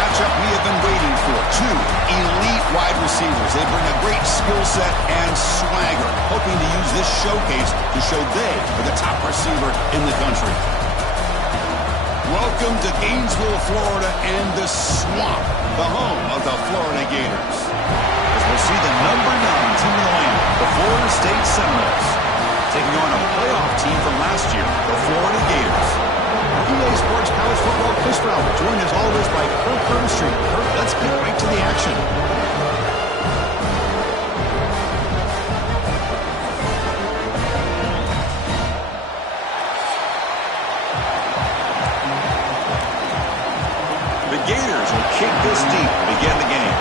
matchup we have been waiting for. Two elite wide receivers. They bring a great skill set and swagger, hoping to use this showcase to show they are the top receiver in the country. Welcome to Gainesville, Florida, and the Swamp, the home of the Florida Gators. As we'll see the number 9 team in the land, the Florida State Seminoles, taking on a playoff team from last year, the Florida Gators. EA Sports College Football Chris Rauber, joined as always by Kirk Herbstreit. Kirk, let's get right to the action. The Gators will kick this deep to begin the game.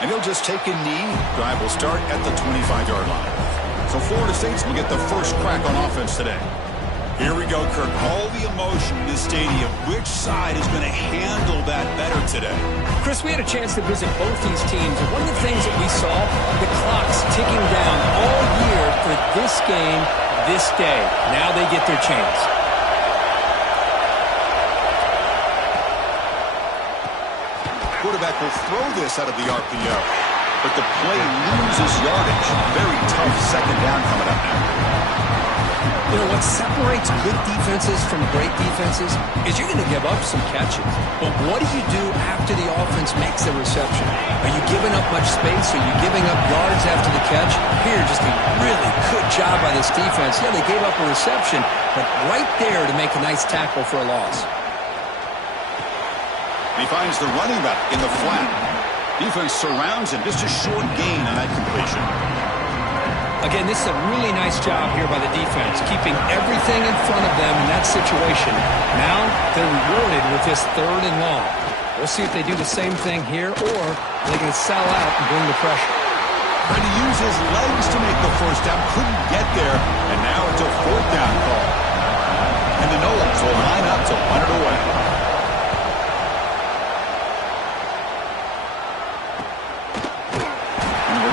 And he'll just take a knee. Drive will start at the 25-yard line. So Florida State's will get the first crack on offense today. Here we go, Kirk. All the emotion in this stadium. Which side is going to handle that better today? Chris, we had a chance to visit both these teams. And one of the things that we saw, the clock's ticking down all year for this game, this day. Now they get their chance. Quarterback will throw this out of the RPO, but the play loses yardage. Very tough second down coming up now. You know, what separates good defenses from great defenses is you're going to give up some catches. But what do you do after the offense makes a reception? Are you giving up much space? Are you giving up yards after the catch? Here, just a really good job by this defense. Yeah, they gave up a reception, but right there to make a nice tackle for a loss. He finds the running back in the flat. Defense surrounds him. Just a short gain on that completion. Again, this is a really nice job here by the defense, keeping everything in front of them in that situation. Now they're rewarded with this 3rd and long. We'll see if they do the same thing here, or they're going to sell out and bring the pressure. Trying to use his legs to make the first down. Couldn't get there, and now it's a 4th down call. And the Noles will line up to punt it away.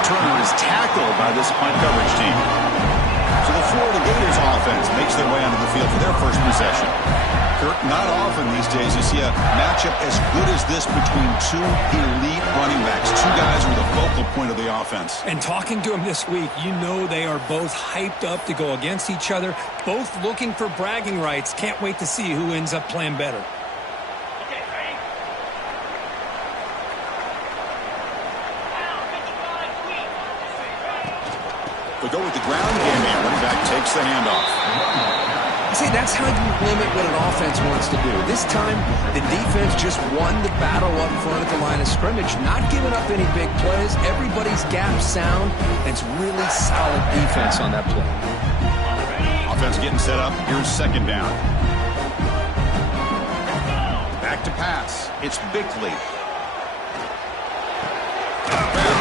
Returner is tackled by this punt coverage team. So the Florida Gators offense makes their way onto the field for their first possession. Kirk, not often these days you see a matchup as good as this between two elite running backs. Two guys who are the focal point of the offense. And talking to them this week, you know they are both hyped up to go against each other, both looking for bragging rights. Can't wait to see who ends up playing better. They go with the ground game here. Running back takes the handoff. See, that's how you limit what an offense wants to do. This time, the defense just won the battle up front at the line of scrimmage, not giving up any big plays. Everybody's gap sound, and it's really solid defense on that play. Offense getting set up. Here's 2nd down. Back to pass. It's Bickley.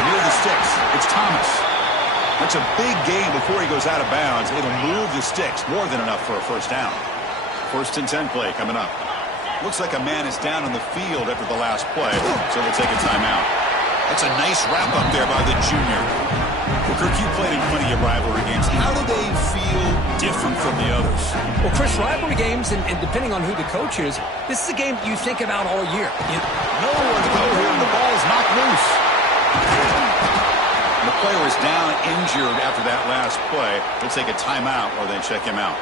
Near the sticks. It's Thomas. That's a big gain before he goes out of bounds. It'll move the sticks. More than enough for a first down. 1st and 10 play coming up. Looks like a man is down on the field after the last play, so we'll take a timeout. That's a nice wrap-up there by the junior. Well, Kirk, you played in plenty of rivalry games. How do they feel different from the others? Well, Chris, rivalry games, and depending on who the coach is, this is a game you think about all year. Nowhere to go here, and the ball is knocked loose. The player is down injured after that last play. They'll take a timeout or they check him out.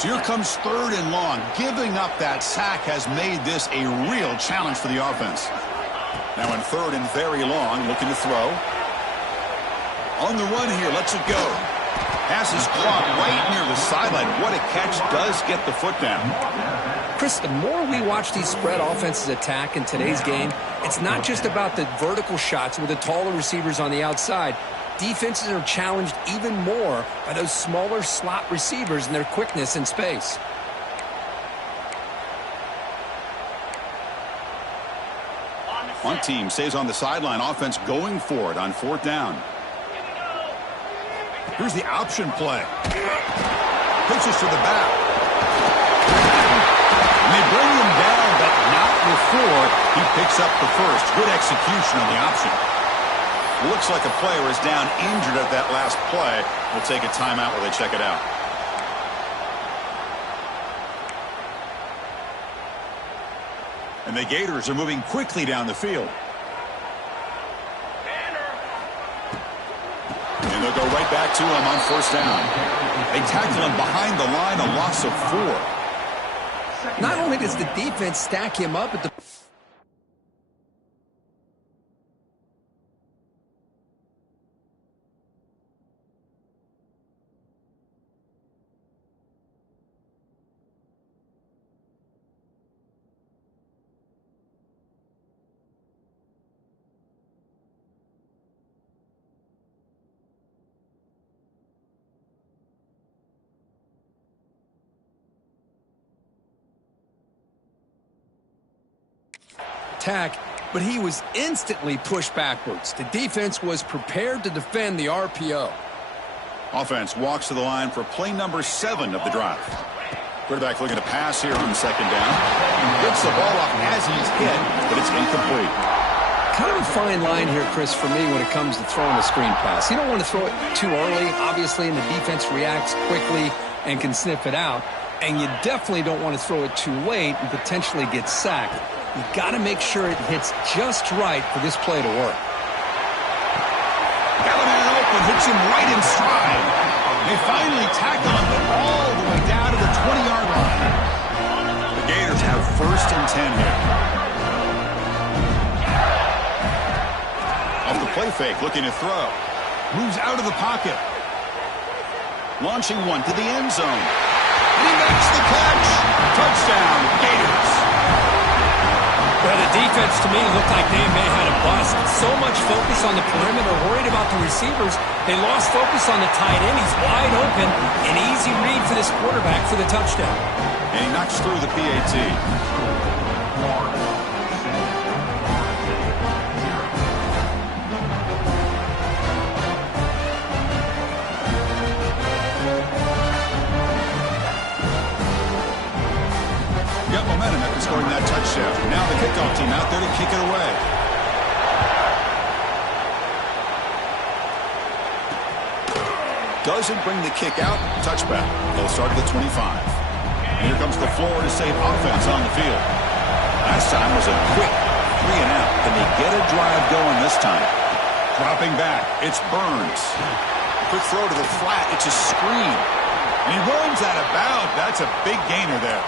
So here comes 3rd and long. Giving up that sack has made this a real challenge for the offense. Now in 3rd and very long, looking to throw. On the run here, lets it go. Pass is caught right near the sideline. What a catch. Does get the foot down. Chris, the more we watch these spread offenses attack in today's game, it's not just about the vertical shots with the taller receivers on the outside. Defenses are challenged even more by those smaller slot receivers and their quickness in space. Punt team stays on the sideline. Offense going for it on 4th down. Here's the option play. Pitches to the back. And they bring him down, but not before he picks up the first. Good execution on the option. Looks like a player is down injured at that last play. We'll take a timeout while they check it out. And the Gators are moving quickly down the field. And they'll go right back to him on first down. They tackle him behind the line, a loss of 4. Not only does the defense stack him up at the... attack, but he was instantly pushed backwards. The defense was prepared to defend the RPO. Offense walks to the line for play number 7 of the drive. Quarterback looking to pass here on second down. Gets the ball off as he's hit, but it's incomplete. Kind of a fine line here, Chris, for me when it comes to throwing a screen pass. You don't want to throw it too early, obviously, and the defense reacts quickly and can sniff it out. And you definitely don't want to throw it too late and potentially get sacked. You got to make sure it hits just right for this play to work. Got a man open, hits him right in stride. They finally tackle him all the way down to the 20-yard line. The Gators have first and 10 here. Off the play fake, looking to throw. Moves out of the pocket. Launching one to the end zone. And he makes the catch. Touchdown, Gators. Well, the defense, to me, looked like they may have had a bust. So much focus on the perimeter, worried about the receivers. They lost focus on the tight end. He's wide open. An easy read for this quarterback for the touchdown. And he knocks through the PAT. Got momentum after scoring that touchdown. Now the kickoff team out there to kick it away. Doesn't bring the kick out. Touchback. They'll start at the 25. And here comes the Florida State offense on the field. Last time was a quick 3 and out. Can they get a drive going this time? Dropping back. It's Burns. Quick throw to the flat. It's a screen. And he runs out of bounds. That's a big gainer there.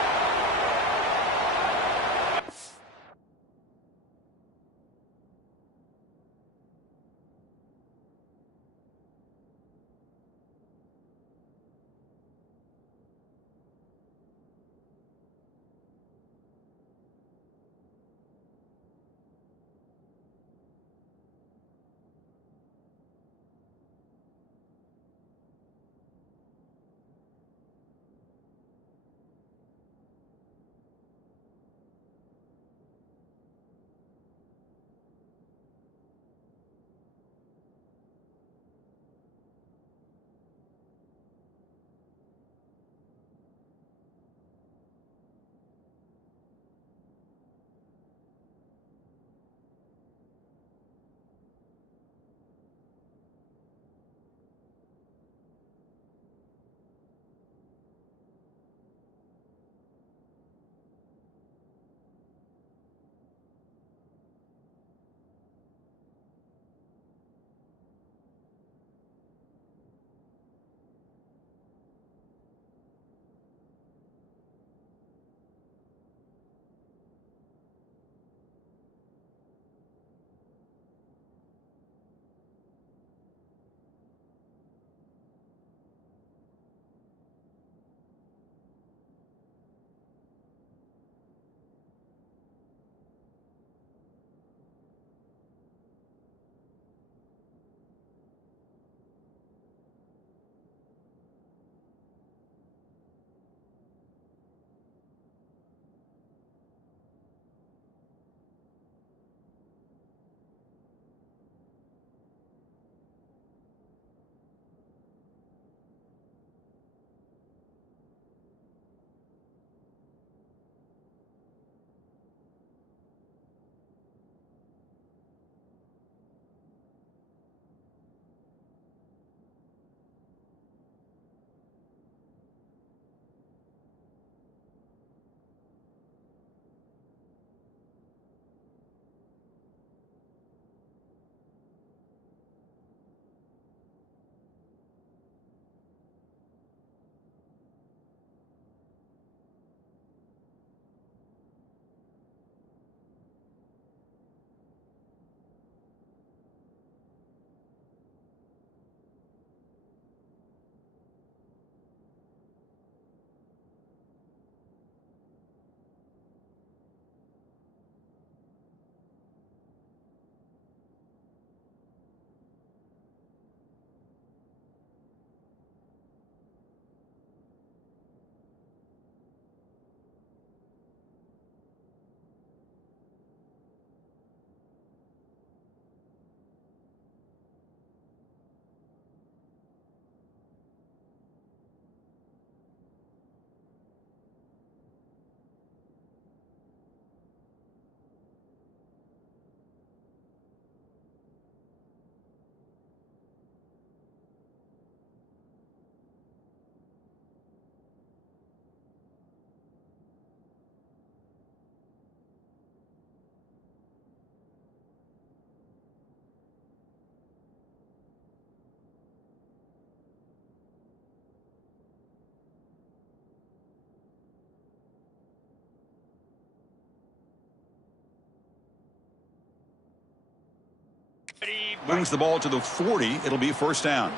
Moves the ball to the 40. It'll be first down.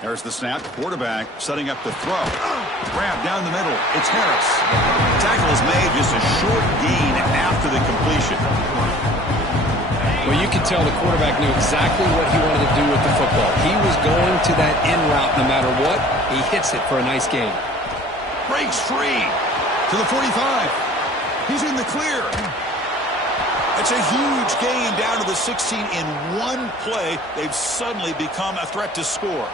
There's the snap. Quarterback setting up the throw. Grab down the middle. It's Harris. Tackle is made, just a short gain after the completion. Well, you can tell the quarterback knew exactly what he wanted to do with the football. He was going to that in route no matter what. He hits it for a nice gain. Breaks free to the 45. He's in the clear. It's a huge gain down to the 16 in one play. They've suddenly become a threat to score.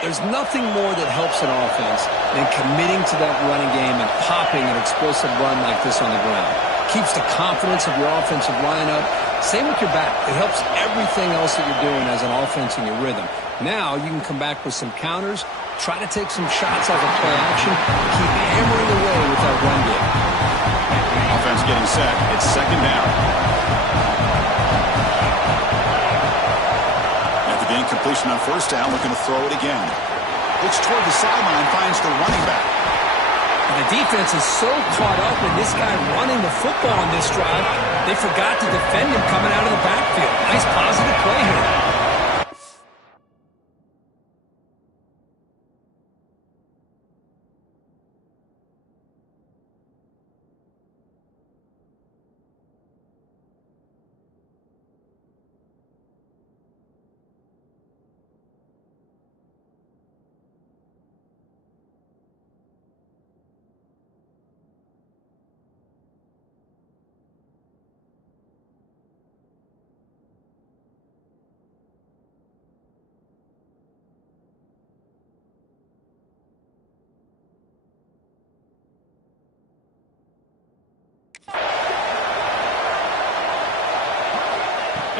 There's nothing more that helps an offense than committing to that running game and popping an explosive run like this on the ground. Keeps the confidence of your offensive lineup. Same with your back. It helps everything else that you're doing as an offense in your rhythm. Now you can come back with some counters, try to take some shots off of play action, keep hammering away with that run game. Offense getting set. It's second down. After the incompletion on first down, looking to throw it again. Looks toward the sideline, finds the running back. And the defense is so caught up in this guy running the football on this drive, they forgot to defend him coming out of the backfield. Nice positive play here.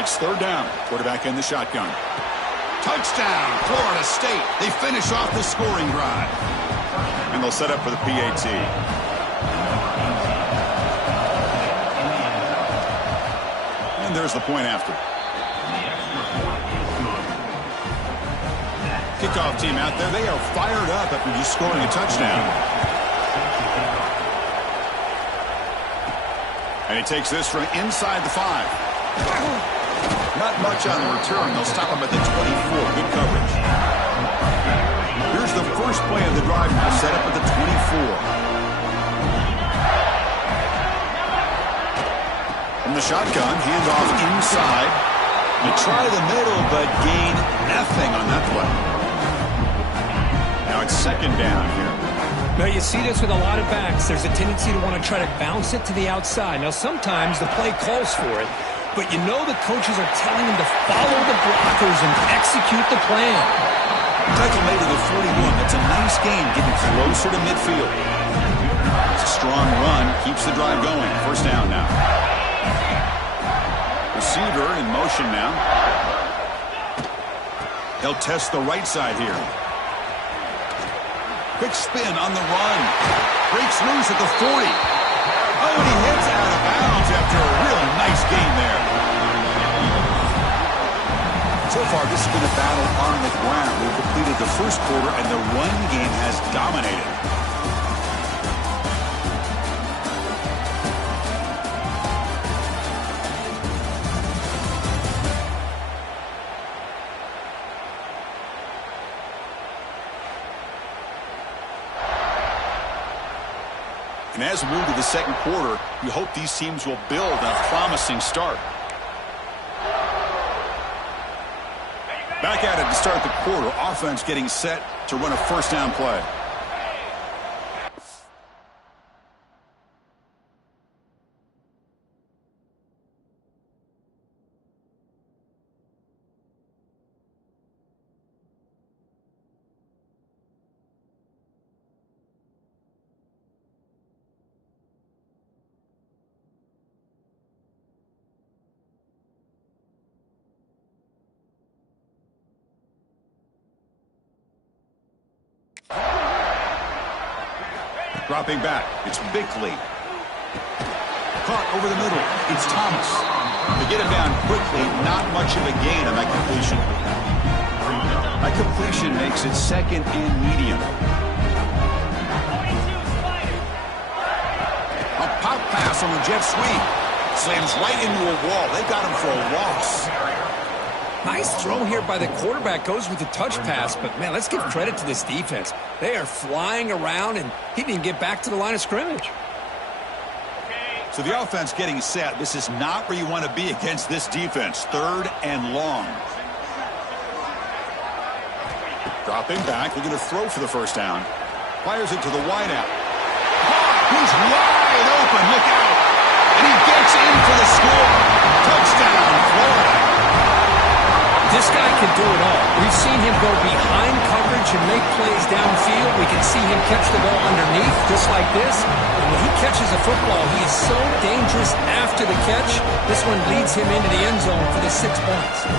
It's third down. Quarterback in the shotgun. Touchdown, Florida State. They finish off the scoring drive. And they'll set up for the PAT. And there's the point after. Kickoff team out there. They are fired up after just scoring a touchdown. And he takes this from inside the 5. Not much on the return. They'll stop him at the 24. Good coverage. Here's the first play of the drive now, set up at the 24. From the shotgun, handoff inside. You try the middle, but gain nothing on that play. Now it's second down here. Now, you see this with a lot of backs. There's a tendency to want to try to bounce it to the outside. Now, sometimes the play calls for it. But you know the coaches are telling him to follow the blockers and execute the plan. Tackle made to the 41. That's a nice gain, getting closer to midfield. It's a strong run. Keeps the drive going. First down now. Receiver in motion now. They'll test the right side here. Quick spin on the run. Breaks loose at the 40. Oh, and he hits out of bounds after a really nice gain there. So far, this has been a battle on the ground. We've completed the first quarter, and the run game has dominated. And as we move to the second quarter, we hope these teams will build on a promising start. Back at it to start the quarter. Offense getting set to run a first down play. Dropping back, it's Bickley. Caught over the middle, it's Thomas. They get him down quickly, not much of a gain on that completion. That completion makes it second and medium. A pop pass on the jet sweep. Slams right into a wall. They've got him for a loss. Nice throw here by the quarterback. Goes with the touch pass. But, man, let's give credit to this defense. They are flying around, and he didn't even get back to the line of scrimmage. So the offense getting set. This is not where you want to be against this defense. 3rd and long. Dropping back. Looking to throw for the first down. Fires it to the wideout. He's wide open. Look out. And he gets in for the score. Touchdown, Florida. This guy can do it all. We've seen him go behind coverage and make plays downfield. We can see him catch the ball underneath just like this. And when he catches a football, he is so dangerous after the catch. This one leads him into the end zone for the 6 points.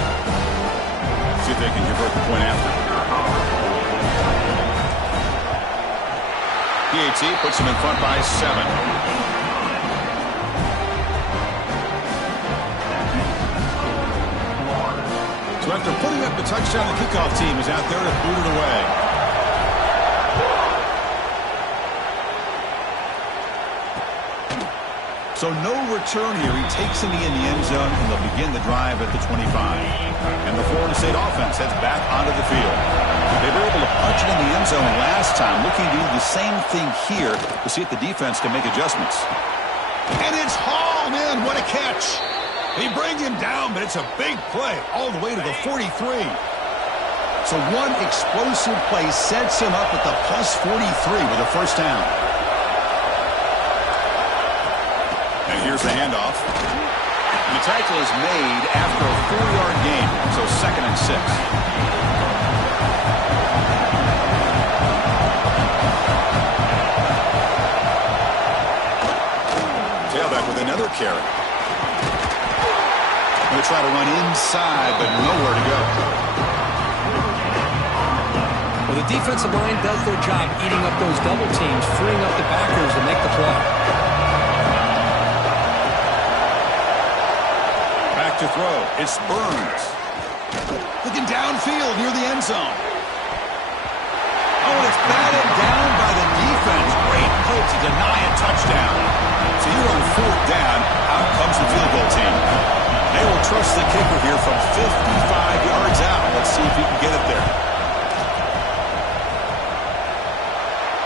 See if they can convert the point after. PAT puts him in front by 7. So after putting up the touchdown, the kickoff team is out there to boot it away. So no return here. He takes him in the end zone, and they'll begin the drive at the 25. And the Florida State offense heads back onto the field. They were able to punch it in the end zone last time, looking to do the same thing here to see if the defense can make adjustments. And it's hauled in. What a catch. They bring him down, but it's a big play all the way to the 43. So one explosive play sets him up at the plus 43 with a first down. And here's the handoff. And the tackle is made after a 4-yard gain, so 2nd and 6. Tailback with another carry. Going to try to run inside, but nowhere to go. Well, the defensive line does their job eating up those double teams, freeing up the backers to make the play. Back to throw. It's Burns. Looking downfield near the end zone. Oh, and it's batted down by the defense. Great play to deny a touchdown. So you're on 4th down. Out comes the field goal team. They will trust the kicker here from 55 yards out. Let's see if he can get it there.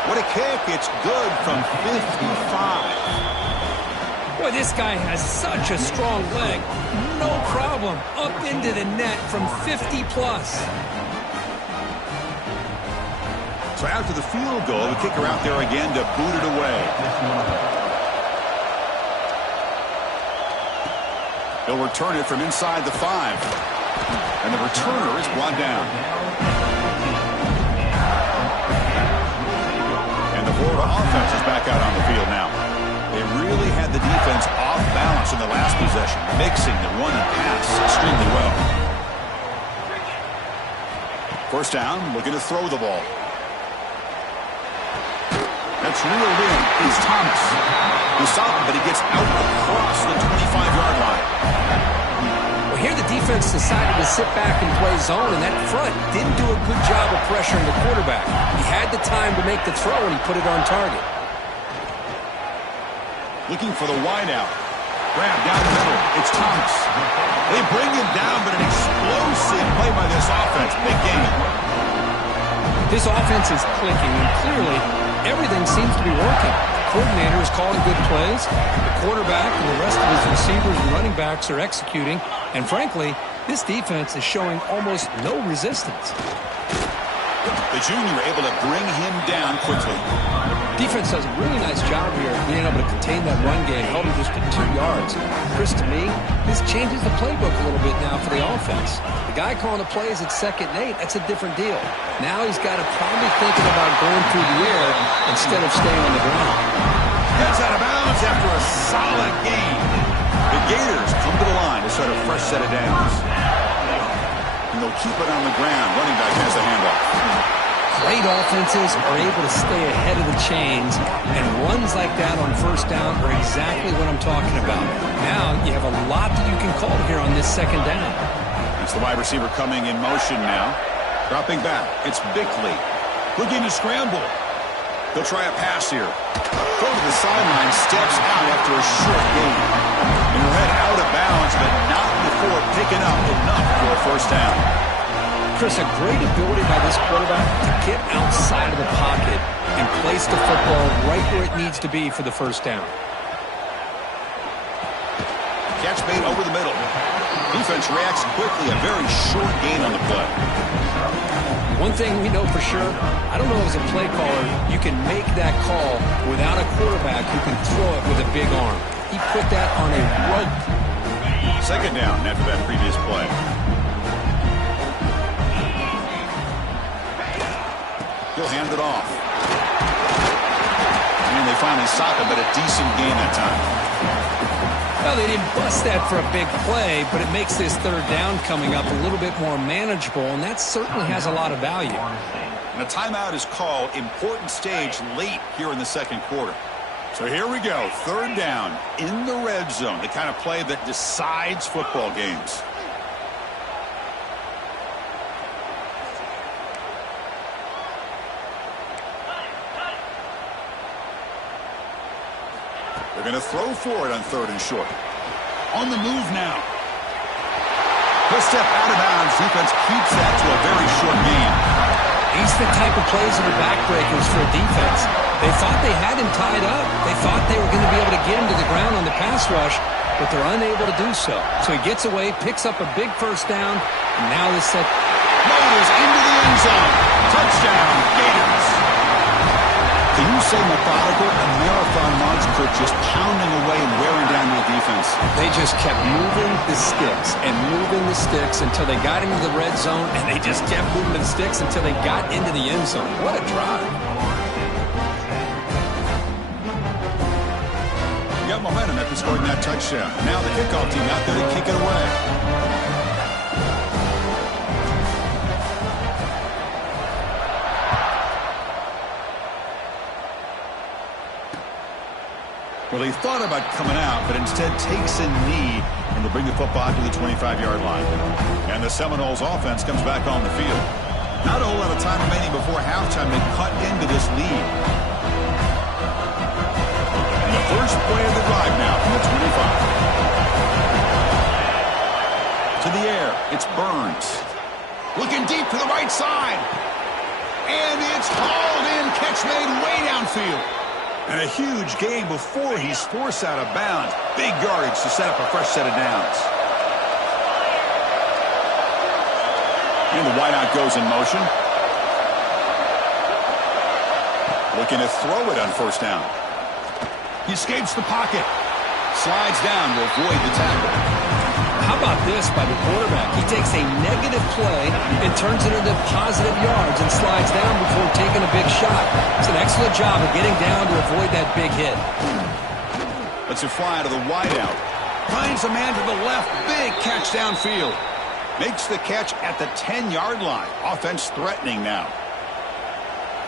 What a kick. It's good from 55. Boy, this guy has such a strong leg. No problem. Up into the net from 50-plus. So after the field goal, the kicker out there again to boot it away. He'll return it from inside the 5. And the returner is brought down. And the Florida offense is back out on the field now. They really had the defense off balance in the last possession, mixing the run and pass extremely well. First down, looking to throw the ball. That's reeled in. It's Thomas. He stopped him, but he gets out across the 25-yard line. Well, here the defense decided to sit back and play zone, and that front didn't do a good job of pressuring the quarterback. He had the time to make the throw, and he put it on target. Looking for the wideout. Grab down the middle. It's Thomas. They bring him down, but an explosive play by this offense. Big game. This offense is clicking, and clearly everything seems to be working. The coordinator is calling good plays. The quarterback and the rest of his receivers and running backs are executing. And frankly, this defense is showing almost no resistance. The junior able to bring him down quickly. Defense does a really nice job here of being able to contain that run game, held him just to 2 yards. Chris, to me, this changes the playbook a little bit now for the offense. The guy calling the plays at 2nd and 8, that's a different deal. Now he's got to probably thinking about going through the air instead of staying on the ground. Gets out of bounds after a solid game. The Gators come to the line to start a fresh set of downs. And they'll keep it on the ground. Running back has the handoff. Great offenses are able to stay ahead of the chains, and runs like that on first down are exactly what I'm talking about. Now you have a lot that you can call here on this 2nd down. It's the wide receiver coming in motion now. Dropping back. It's Bickley. Looking to scramble. He'll try a pass here. Throw to the sideline, steps out after a short gain. And he'll head out of bounds, but not before picking up enough for a first down. Chris, a great ability by this quarterback to get outside of the pocket and place the football right where it needs to be for the first down. Catch made over the middle. Defense reacts quickly. A very short gain on the play. One thing we know for sure, I don't know as a play caller, you can make that call without a quarterback who can throw it with a big arm. He put that on a rope. Second down after that previous play. He'll hand it off. And they finally stop him, but a decent gain that time. Well, they didn't bust that for a big play, but it makes this third down coming up a little bit more manageable, and that certainly has a lot of value. And a timeout is called. Important stage late here in the second quarter. So here we go. Third down in the red zone. The kind of play that decides football games. They're going to throw for it on third and short. On the move now. He'll step out of bounds. Defense keeps that to a very short gain. These are the type of plays that are backbreakers for a defense. They thought they had him tied up. They thought they were going to be able to get him to the ground on the pass rush, but they're unable to do so. So he gets away, picks up a big first down, and now this set. Motors into the end zone. Touchdown, Gators. Can you say methodical? A marathon launch, Kurt, just pounding away and wearing down their defense. They just kept moving the sticks and moving the sticks until they got into the red zone, and they just kept moving the sticks until they got into the end zone. What a drive. Got momentum after scoring that touchdown. Now the kickoff team out there to kick it away. Well, he thought about coming out, but instead takes a knee and will bring the football to the 25-yard line. And the Seminoles offense comes back on the field. Not a whole lot of time remaining before halftime. They cut into this lead. And the first play of the drive now from the 25. To the air, it's Burns. Looking deep to the right side. And it's hauled in. Catch made way downfield. And a huge gain before he's forced out of bounds. Big yardage to set up a fresh set of downs. And the wideout goes in motion. Looking to throw it on first down. He escapes the pocket. Slides down to avoid the tackle. How about this by the quarterback? He takes a negative play and turns it into positive yards and slides down before taking a big shot. It's an excellent job of getting down to avoid that big hit. Lets it fly to the wideout. Finds a man to the left. Big catch downfield. Makes the catch at the 10-yard line. Offense threatening now.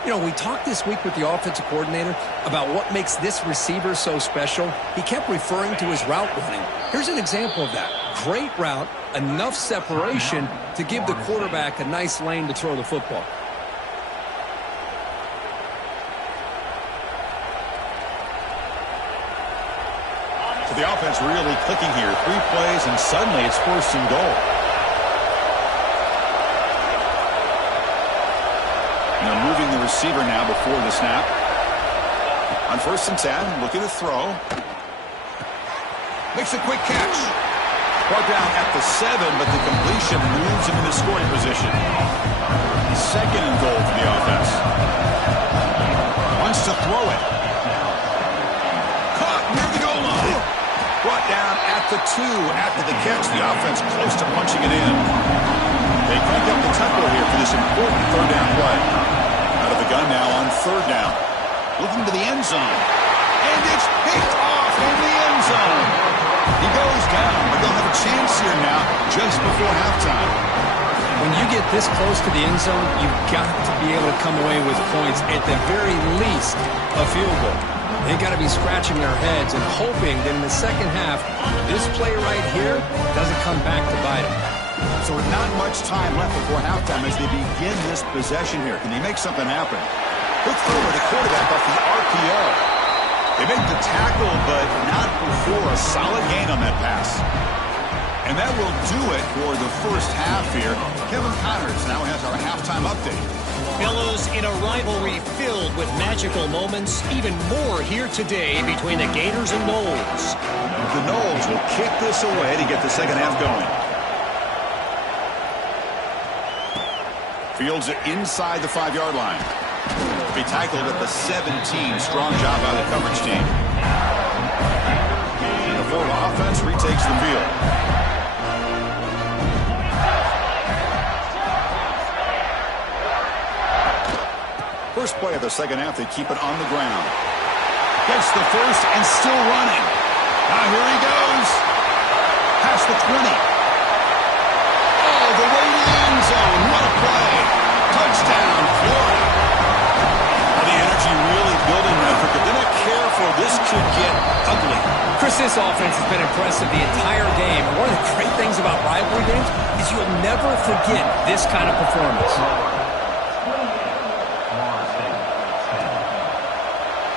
You know, we talked this week with the offensive coordinator about what makes this receiver so special. He kept referring to his route running. Here's an example of that. Great route, enough separation to give the quarterback a nice lane to throw the football. So the offense really clicking here. 3 plays, and suddenly it's first and goal. Now moving the receiver now before the snap. On first and 10, looking to throw. Makes a quick catch. Brought down at the 7, but the completion moves him into scoring position. Second and goal for the offense. Wants to throw it. Caught near the goal line. Brought down at the 2 after the catch. The offense close to punching it in. They crank up the tempo here for this important third down play. Out of the gun now on third down. Looking to the end zone. And it's picked off in the end zone. He goes down, but they'll have a chance here now just before halftime. When you get this close to the end zone, you've got to be able to come away with points, at the very least, a field goal. They've got to be scratching their heads and hoping that in the second half, this play right here doesn't come back to bite them. So with not much time left before halftime as they begin this possession here, can they make something happen? He'll throw with the quarterback off the RPO. They make the tackle, but not before a solid gain on that pass. And that will do it for the first half here. Kevin Connors now has our halftime update. Fellows, in a rivalry filled with magical moments, even more here today between the Gators and Noles. The Noles will kick this away to get the second half going. Fields it inside the 5-yard line. Be tackled at the 17. Strong job by the coverage team. The Florida offense retakes the field. First play of the second half, they keep it on the ground. Gets the first and still running. Now here he goes. Past the 20. All the way to the end zone. What a play. Touchdown, Florida. Well, the energy really building there. But they're not careful. This could get ugly. Chris, this offense has been impressive the entire game. And one of the great things about rivalry games is you'll never forget this kind of performance.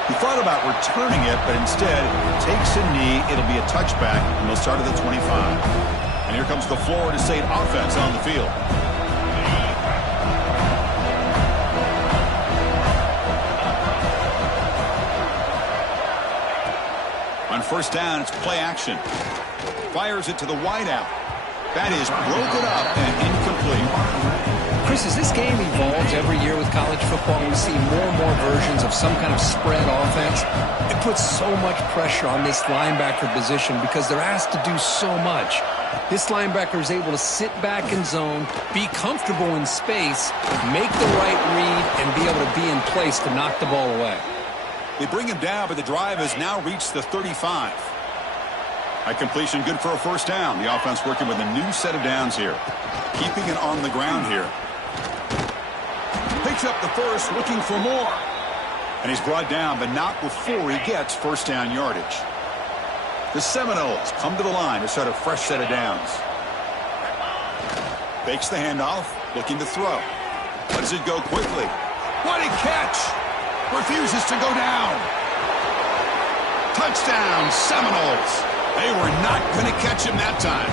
He thought about returning it, but instead takes a knee. It'll be a touchback, and they'll start at the 25. And here comes the Florida State offense on the field. On first down, it's play action. Fires it to the wideout. That is broken up and incomplete. Chris, as this game evolves every year with college football, we see more and more versions of some kind of spread offense. It puts so much pressure on this linebacker position because they're asked to do so much. This linebacker is able to sit back in zone, be comfortable in space, make the right read, and be able to be in place to knock the ball away. They bring him down, but the drive has now reached the 35. High completion, good for a first down. The offense working with a new set of downs here. Keeping it on the ground here. Picks up the first, looking for more. And he's brought down, but not before he gets first down yardage. The Seminoles come to the line to start a fresh set of downs. Fakes the handoff, looking to throw. Lets it go quickly. What a catch! Refuses to go down. Touchdown, Seminoles. They were not going to catch him that time.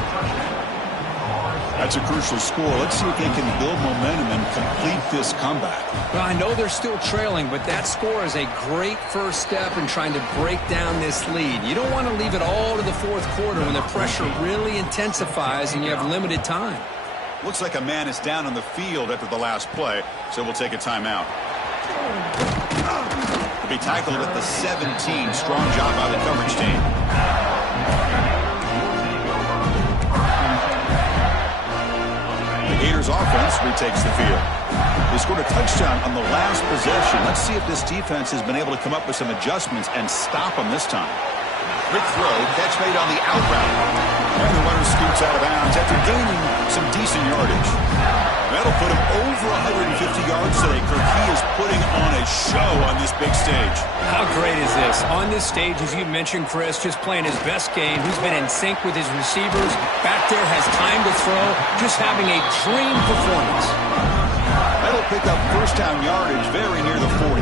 That's a crucial score. Let's see if they can build momentum and complete this comeback. Well, I know they're still trailing, but that score is a great first step in trying to break down this lead. You don't want to leave it all to the fourth quarter when the pressure really intensifies and you have limited time. Looks like a man is down on the field after the last play, so we'll take a timeout. To be tackled at the 17. Strong job by the coverage team. The Gators offense retakes the field. They scored a touchdown on the last possession. Let's see if this defense has been able to come up with some adjustments and stop them this time. Quick throw, catch made on the out route. And the runner scoots out of bounds after gaining some decent yardage. That'll put him over 150 yards today. Kirk, he is putting on a show on this big stage. How great is this? On this stage, as you mentioned, Chris, just playing his best game. He's been in sync with his receivers. Back there, has time to throw. Just having a dream performance. That'll pick up first down yardage very near the 40.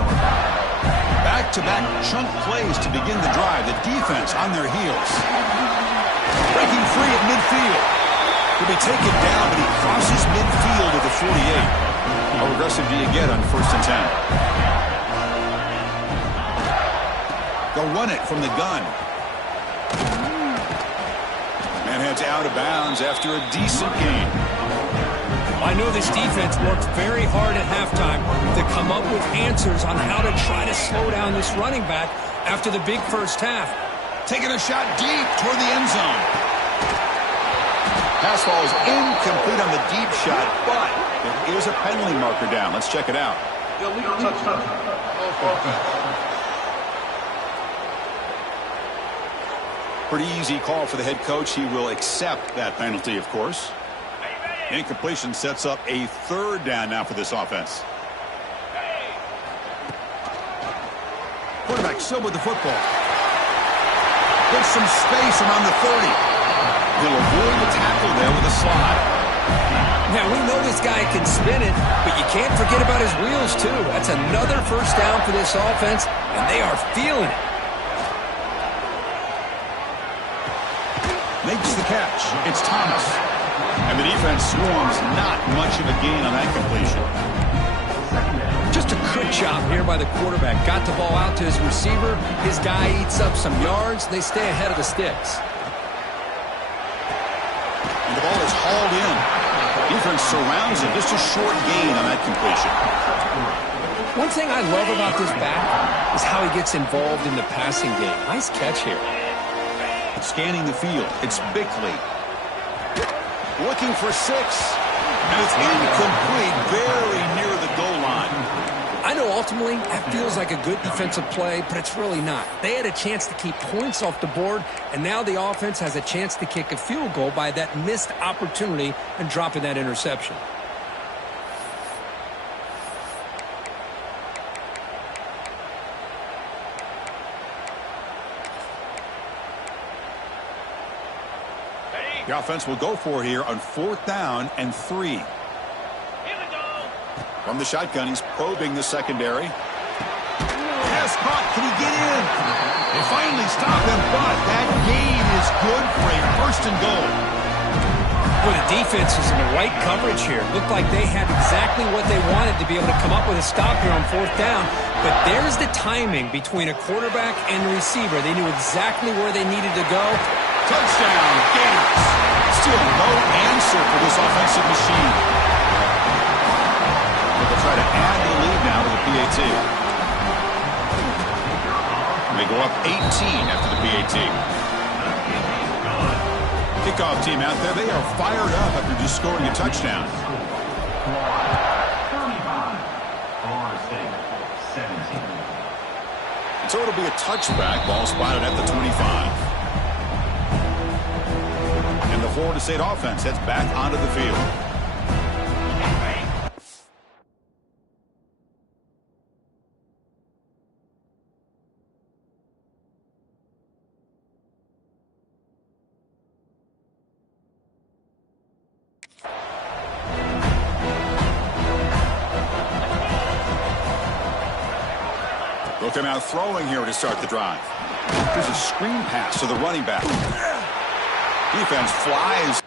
Back-to-back chunk plays to begin the drive. The defense on their heels. Breaking free at midfield. He'll be taken down, but he crosses midfield at the 48. How aggressive do you get on first and 10? They'll run it from the gun. Man heads out of bounds after a decent gain. I know this defense worked very hard at halftime to come up with answers on how to try to slow down this running back after the big first half. Taking a shot deep toward the end zone. Pass ball is incomplete on the deep shot, but there is a penalty marker down. Let's check it out. Pretty easy call for the head coach. He will accept that penalty, of course. Incompletion sets up a third down now for this offense. Quarterback still with the football. Gets some space around the 30. He'll avoid the tackle there with a slide. Now, we know this guy can spin it, but you can't forget about his wheels, too. That's another first down for this offense, and they are feeling it. Makes the catch. It's Thomas. And the defense swarms. Not much of a gain on that completion. Just a good job here by the quarterback. Got the ball out to his receiver. His guy eats up some yards. They stay ahead of the sticks. And the ball is hauled in. Defense surrounds him. Just a short gain on that completion. One thing I love about this back is how he gets involved in the passing game. Nice catch here. Scanning the field. It's Bickley. Looking for 6. And it's incomplete. Very near the goal line. I know ultimately that feels like a good defensive play, but it's really not. They had a chance to keep points off the board, and now the offense has a chance to kick a field goal by that missed opportunity and dropping that interception. The offense will go for here on 4th down and 3. From the shotgun, he's probing the secondary. Pass caught. Can he get in? They finally stop him, but that gain is good for a 1st and goal. Well, the defense is in the right coverage here. Looked like they had exactly what they wanted to be able to come up with a stop here on 4th down. But there's the timing between a quarterback and the receiver. They knew exactly where they needed to go. Touchdown, Gators. Still no answer for this offensive machine. They'll try to add the lead now to the PAT. They go up 18 after the PAT. Kickoff team out there. They are fired up after just scoring a touchdown. So it'll be a touchback. Ball spotted at the 25. And the Florida State offense heads back onto the field. They'll come out throwing here to start the drive. There's a screen pass to the running back. Defense flies.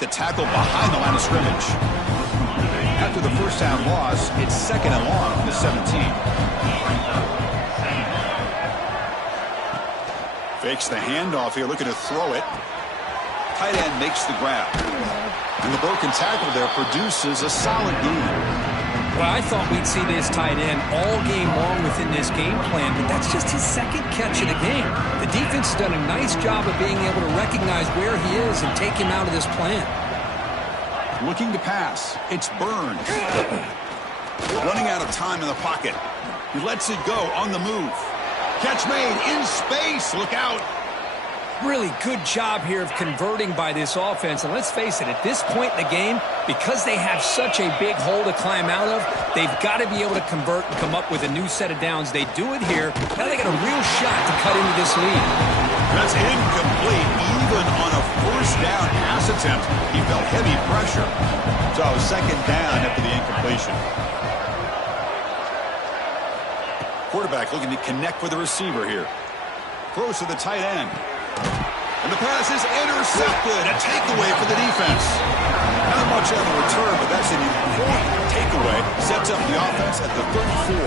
The tackle behind the line of scrimmage. After the first down loss, it's 2nd and long from the 17. Fakes the handoff here, looking to throw it. Tight end makes the grab. And the broken tackle there produces a solid gain. Well, I thought we'd see this tight end all game long within this game plan, but that's just his 2nd catch of the game. The defense has done a nice job of being able to recognize where he is and take him out of this plan. Looking to pass. It's Burns. Running out of time in the pocket. He lets it go on the move. Catch made in space. Look out. Really good job here of converting by this offense. And let's face it, at this point in the game, because they have such a big hole to climb out of, they've got to be able to convert and come up with a new set of downs. They do it here. Now they got a real shot to cut into this lead. That's incomplete. Even on a 1st down pass attempt, he felt heavy pressure. So 2nd down after the incompletion. Quarterback looking to connect with the receiver here. Throws to the tight end. And the pass is intercepted. A takeaway for the defense. Not much on the return, but that's an important takeaway. Sets up the offense at the 34.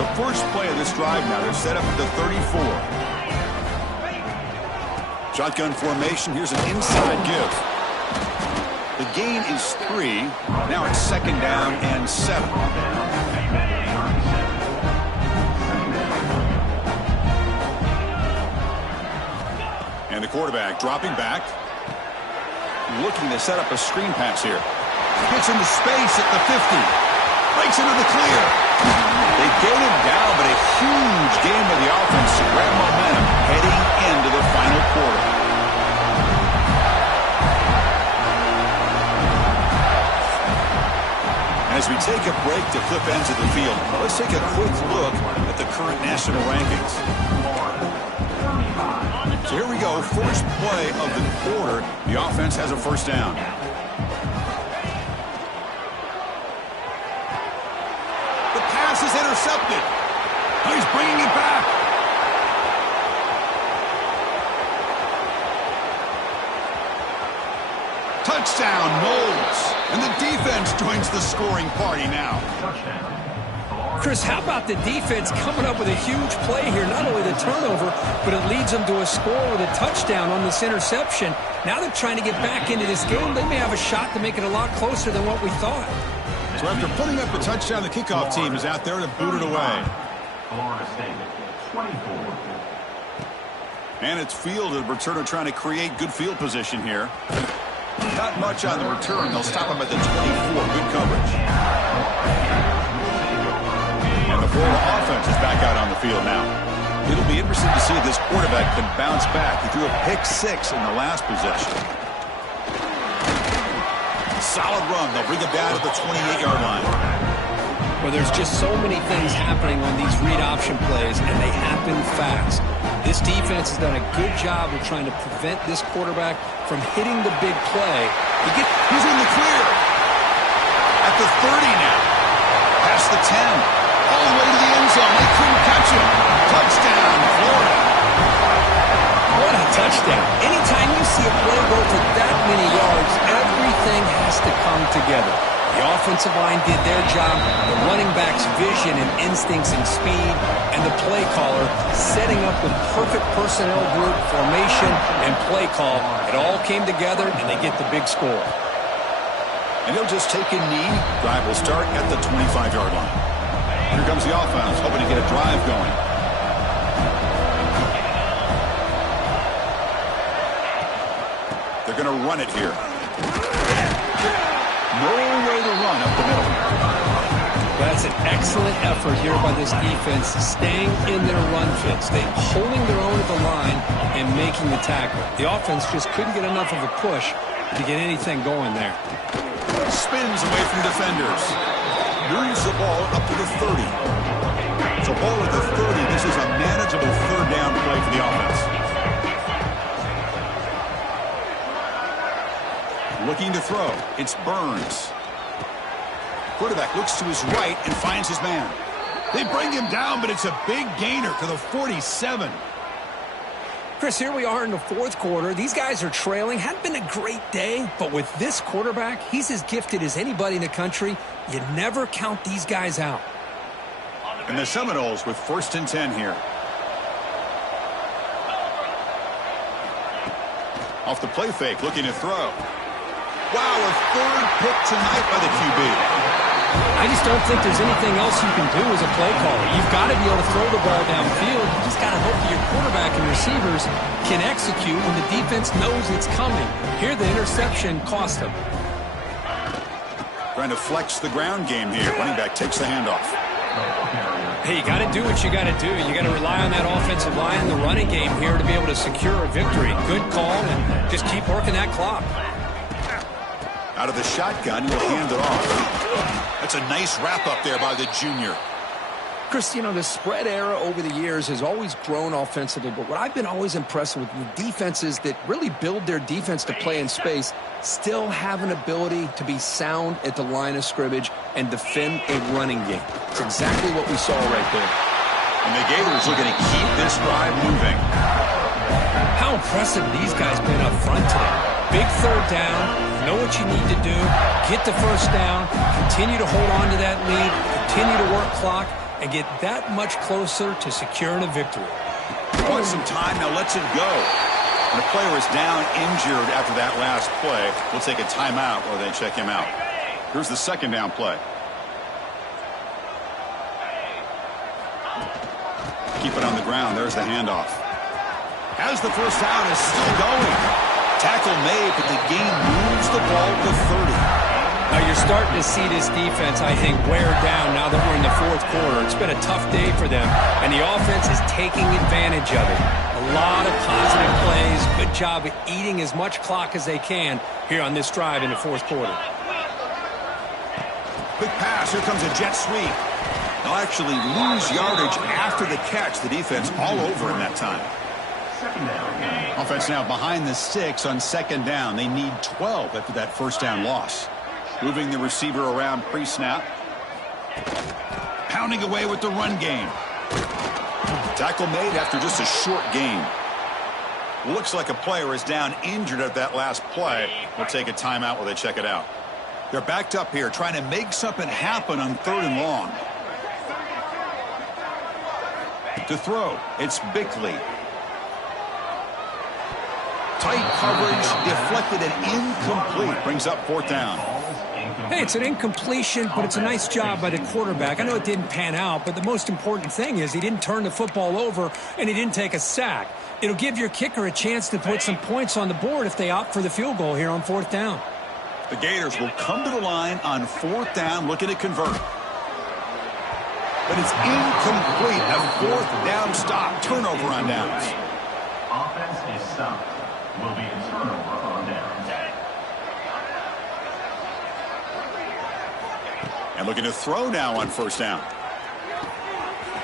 The first play of this drive now, they're set up at the 34. Shotgun formation. Here's an inside give. The gain is 3. Now it's 2nd down and 7. And the quarterback dropping back. Looking to set up a screen pass here. Gets into space at the 50. Breaks into the clear. They gain him down, but a huge game of the offense to grab momentum heading into the final quarter. As we take a break to flip ends of the field, let's take a quick look at the current national rankings. So here we go, first play of the quarter. The offense has a first down. The pass is intercepted. He's bringing it back. Touchdown, Knowles. And the defense joins the scoring party now. Chris, how about the defense coming up with a huge play here? Not only the turnover, but it leads them to a score with a touchdown on this interception. Now they're trying to get back into this game. They may have a shot to make it a lot closer than what we thought. So after putting up a touchdown, the kickoff team is out there to boot it away. And it's fielded. Returner trying to create good field position here. Not much on the return. They'll stop him at the 24. Good coverage. And the Florida offense is back out on the field now. It'll be interesting to see if this quarterback can bounce back. He threw a pick-6 in the last possession. Solid run. They'll bring it down to the 28-yard line. Well, there's just so many things happening on these read option plays, and they happen fast. This defense has done a good job of trying to prevent this quarterback from hitting the big play. He's in the clear. At the 30 now. Past the 10. All the way to the end zone. They couldn't catch him. Touchdown, Florida. What a touchdown. Anytime you see a play go for that many yards, everything has to come together. The offensive line did their job, the running back's vision and instincts and speed, and the play caller setting up the perfect personnel group, formation, and play call. It all came together, and they get the big score. And he'll just take a knee. Drive will start at the 25-yard line. Here comes the offense, hoping to get a drive going. They're going to run it here. No way to run up the middle. That's an excellent effort here by this defense, staying in their run fits. They holding their own at the line and making the tackle. The offense just couldn't get enough of a push to get anything going there. Spins away from defenders. Moves the ball up to the 30. So ball at the 30. This is a manageable third down play for the offense. Looking to throw. It's Burns. Quarterback looks to his right and finds his man. They bring him down, but it's a big gainer to the 47. Chris, here we are in the fourth quarter. These guys are trailing. Hadn't been a great day, but with this quarterback, he's as gifted as anybody in the country. You never count these guys out. And the Seminoles with 1st and 10 here. Off the play fake, looking to throw. Wow, a third pick tonight by the QB. I just don't think there's anything else you can do as a play caller. You've got to be able to throw the ball downfield. You just got to hope that your quarterback and receivers can execute when the defense knows it's coming. Here, the interception cost them. Trying to flex the ground game here. Running back takes the handoff. Hey, you got to do what you got to do. You got to rely on that offensive line in the running game here to be able to secure a victory. Good call, and just keep working that clock. Out of the shotgun, he'll hand it off. That's a nice wrap-up there by the junior. Chris, you know, the spread era over the years has always grown offensively, but what I've been always impressed with the defenses that really build their defense to play in space still have an ability to be sound at the line of scrimmage and defend a running game. It's exactly what we saw right there. And the Gators looking to keep this drive moving. How impressive these guys been up front today. Big third down. Know what you need to do. Get the first down. Continue to hold on to that lead. Continue to work clock. And get that much closer to securing a victory. Want some time, now lets it go. And the player is down injured after that last play. We'll take a timeout while they check him out. Here's the second down play. Keep it on the ground. There's the handoff. As the first down is still going. Tackle made, but the game moves the ball to 30. Now you're starting to see this defense, I think, wear down now that we're in the fourth quarter. It's been a tough day for them, and the offense is taking advantage of it. A lot of positive plays. Good job of eating as much clock as they can here on this drive in the fourth quarter. Quick pass. Here comes a jet sweep. They'll actually lose yardage after the catch. The defense all over in that time. Offense now behind the 6 on second down. They need 12 after that first down loss. Moving the receiver around pre-snap. Pounding away with the run game. Tackle made after just a short gain. Looks like a player is down injured at that last play. We'll take a timeout while they check it out. They're backed up here trying to make something happen on 3rd and long. To throw, it's Bickley. Tight coverage, deflected and incomplete. Brings up 4th down. Hey, it's an incompletion, but it's a nice job by the quarterback. I know it didn't pan out, but the most important thing is he didn't turn the football over and he didn't take a sack. It'll give your kicker a chance to put some points on the board if they opt for the field goal here on 4th down. The Gators will come to the line on 4th down, looking to convert. But it's incomplete. A 4th down stop. Turnover on downs. Offense is stopped. Will be a turnover on downs. And looking to throw now on 1st down.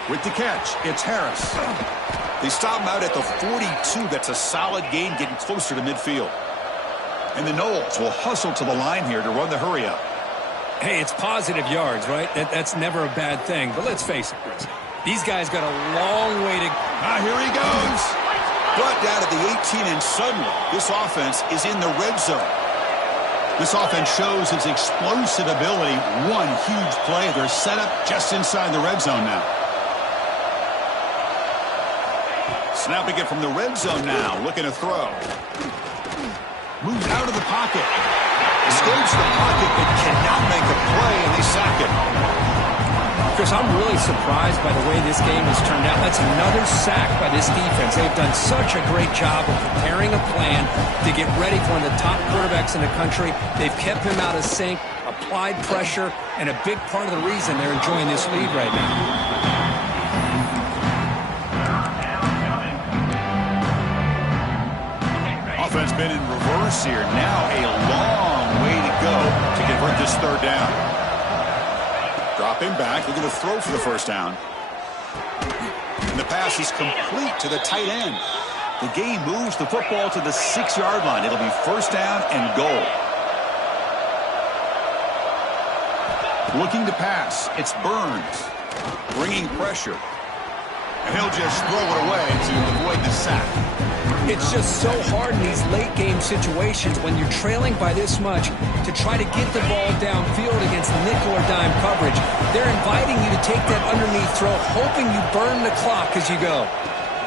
With the catch, it's Harris. They stop him out at the 42. That's a solid gain, getting closer to midfield. And the Noles will hustle to the line here to run the hurry up. Hey, it's positive yards, right? That's never a bad thing. But let's face it, Chris. These guys got a long way to... Here he goes. Brought down at the 18, and suddenly this offense is in the red zone. This offense shows its explosive ability. One huge play. They're set up just inside the red zone now. Snapping it from the red zone now. Looking to throw. Moves out of the pocket. Escapes the pocket but cannot make a play, and they sack it. Chris, I'm really surprised by the way this game has turned out. That's another sack by this defense. They've done such a great job of preparing a plan to get ready for one of the top quarterbacks in the country. They've kept him out of sync, applied pressure, and a big part of the reason they're enjoying this lead right now. Offense been in reverse here. Now a long way to go to convert this 3rd down. Dropping back, looking to throw for the 1st down. And the pass is complete to the tight end. The game moves the football to the 6-yard line. It'll be 1st down and goal. Looking to pass, it's Burns. Bringing pressure. And he'll just throw it away to avoid the sack. It's just so hard in these late-game situations when you're trailing by this much to try to get the ball downfield against nickel or dime coverage. They're inviting you to take that underneath throw, hoping you burn the clock as you go.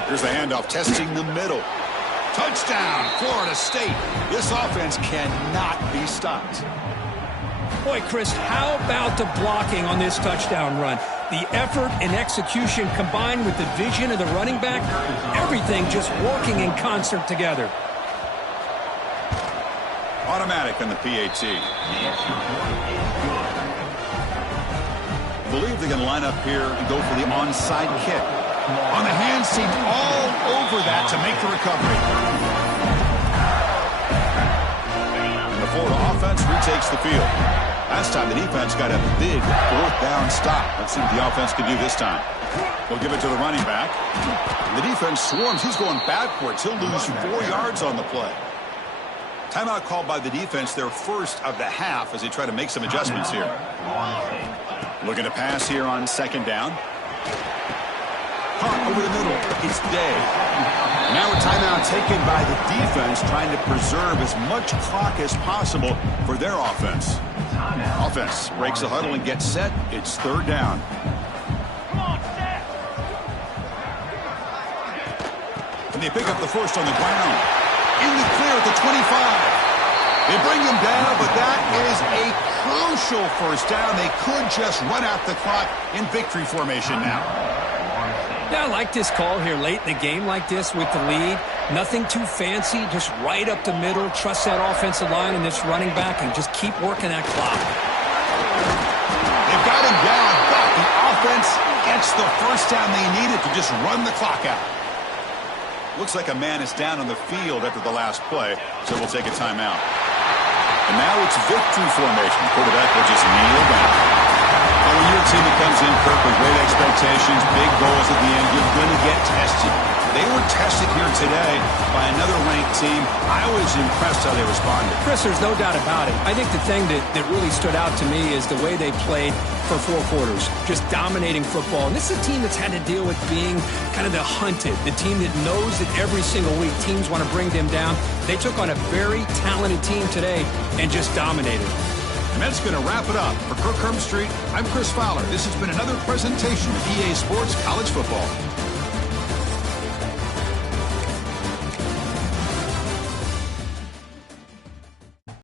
Here's the handoff, testing the middle. Touchdown, Florida State. This offense cannot be stopped. Boy, Chris, how about the blocking on this touchdown run? The effort and execution combined with the vision of the running back, everything just working in concert together. Automatic on the PAT. Believe they're going to line up here and go for the onside kick. On the hand seam, all over that to make the recovery. And the Florida offense retakes the field. Last time the defense got a big 4th down stop. Let's see what the offense can do this time. They'll give it to the running back. The defense swarms. He's going backwards. He'll lose 4 yards on the play. Timeout called by the defense, their first of the half, as they try to make some adjustments here. Looking to pass here on 2nd down. Over the middle. It's Day. Now a timeout taken by the defense, trying to preserve as much clock as possible for their offense. Offense breaks the huddle and gets set. It's 3rd down. And they pick up the first on the ground. In the clear at the 25. They bring him down, but that is a crucial 1st down. They could just run out the clock in victory formation now. Yeah, I like this call here late in the game like this with the lead. Nothing too fancy, just right up the middle. Trust that offensive line and this running back and just keep working that clock. They've got him down, but the offense gets the 1st down they needed to just run the clock out. Looks like a man is down on the field after the last play, so we'll take a timeout. And now it's victory formation. Quarterback will just kneel down. And when you're a team that comes in, Kirk, with great expectations, big goals at the end, you're going to get tested. They were tested here today by another ranked team. I was impressed how they responded. Chris, there's no doubt about it. I think the thing that really stood out to me is the way they played for 4 quarters, just dominating football. And this is a team that's had to deal with being kind of the hunted, the team that knows that every single week teams want to bring them down. They took on a very talented team today and just dominated. And that's going to wrap it up. For Kirk Herbstreit, I'm Chris Fowler. This has been another presentation of EA Sports College Football.